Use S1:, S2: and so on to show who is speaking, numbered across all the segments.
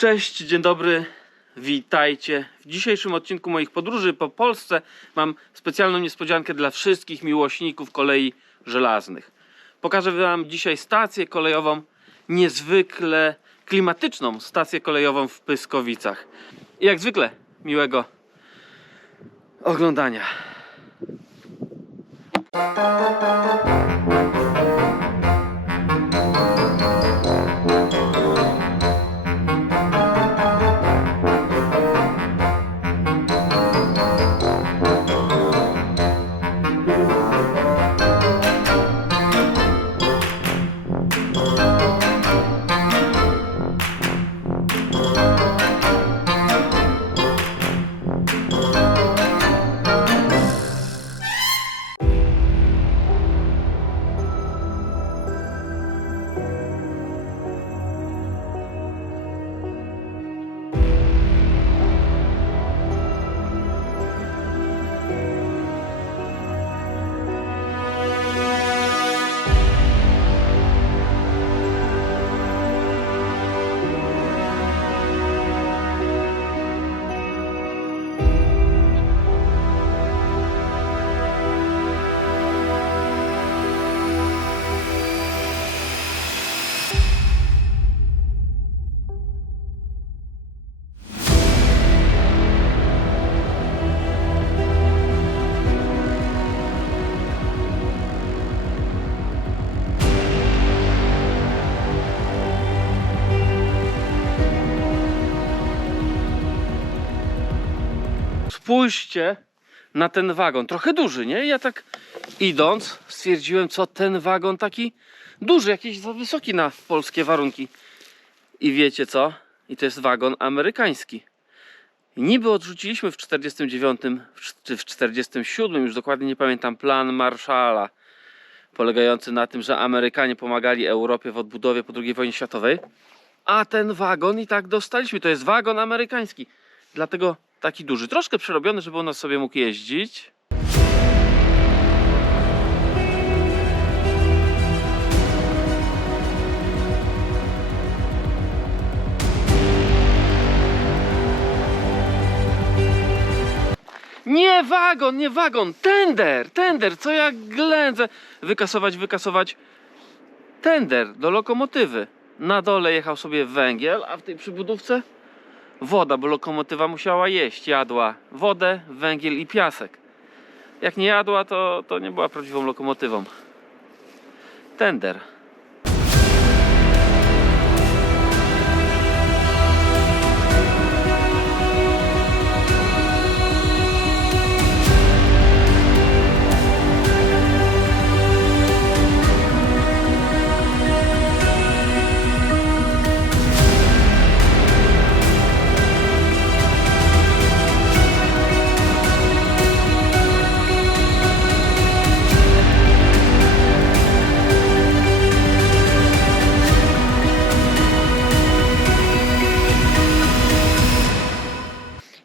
S1: Cześć, dzień dobry, witajcie. W dzisiejszym odcinku moich podróży po Polsce mam specjalną niespodziankę dla wszystkich miłośników kolei żelaznych. Pokażę Wam dzisiaj stację kolejową, niezwykle klimatyczną stację kolejową w Pyskowicach. I jak zwykle, miłego oglądania. Spójrzcie na ten wagon. Trochę duży, nie? Ja tak idąc stwierdziłem, co ten wagon taki duży, jakiś za wysoki na polskie warunki. I wiecie co? I to jest wagon amerykański. Niby odrzuciliśmy w 49 w- czy w 47, już dokładnie nie pamiętam, plan Marshalla polegający na tym, że Amerykanie pomagali Europie w odbudowie po II wojnie światowej. A ten wagon i tak dostaliśmy. To jest wagon amerykański. Dlatego taki duży. Troszkę przerobiony, żeby on sobie mógł jeździć. Nie wagon, nie wagon, tender, tender, co ja ględzę. Wykasować, wykasować. Tender do lokomotywy. Na dole jechał sobie węgiel, a w tej przybudówce woda, bo lokomotywa musiała jeść, jadła wodę, węgiel i piasek. Jak nie jadła, to, to nie była prawdziwą lokomotywą. Tender.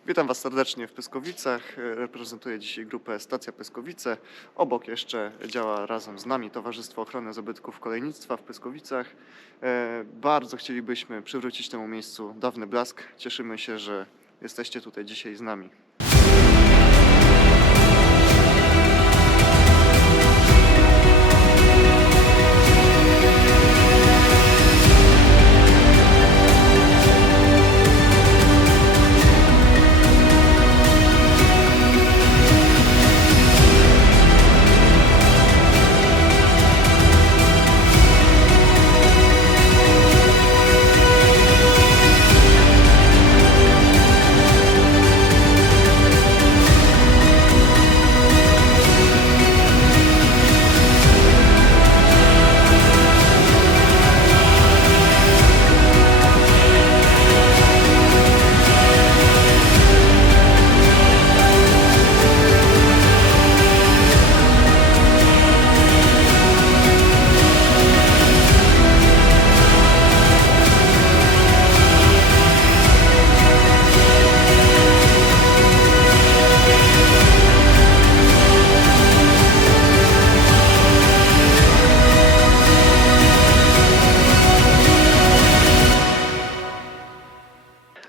S2: Witam Was serdecznie w Pyskowicach. E, Reprezentuję dzisiaj grupę Stacja Pyskowice. Obok jeszcze działa razem z nami Towarzystwo Ochrony Zabytków Kolejnictwa w Pyskowicach. E, Bardzo chcielibyśmy przywrócić temu miejscu dawny blask. Cieszymy się, że jesteście tutaj dzisiaj z nami.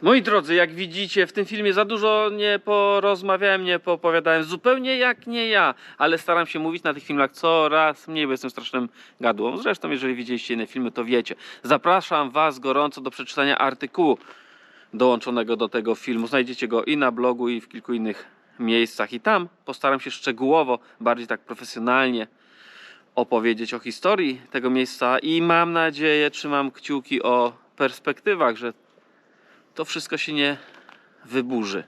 S1: Moi drodzy, jak widzicie w tym filmie za dużo nie porozmawiałem, nie poopowiadałem, zupełnie jak nie ja, ale staram się mówić na tych filmach coraz mniej, bo jestem strasznym gadłą. Zresztą, jeżeli widzieliście inne filmy, to wiecie. Zapraszam Was gorąco do przeczytania artykułu dołączonego do tego filmu. Znajdziecie go i na blogu, i w kilku innych miejscach. I tam postaram się szczegółowo, bardziej tak profesjonalnie opowiedzieć o historii tego miejsca i mam nadzieję, trzymam kciuki o perspektywach, że to wszystko się nie wyburzy.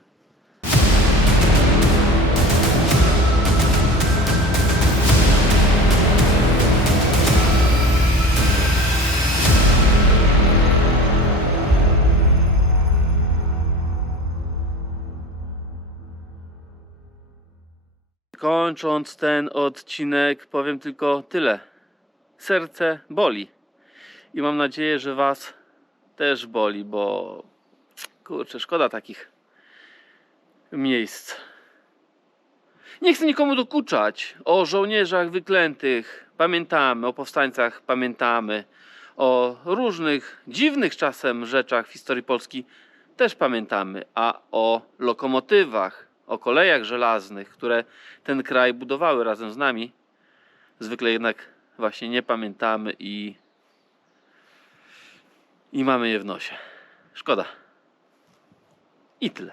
S1: Kończąc ten odcinek, powiem tylko tyle. Serce boli. I mam nadzieję, że Was też boli, bo kurczę, szkoda takich miejsc. Nie chcę nikomu dokuczać. O żołnierzach wyklętych pamiętamy, o powstańcach pamiętamy, o różnych dziwnych czasem rzeczach w historii Polski też pamiętamy, a o lokomotywach, o kolejach żelaznych, które ten kraj budowały razem z nami, zwykle jednak właśnie nie pamiętamy i, i mamy je w nosie. Szkoda. I tyle.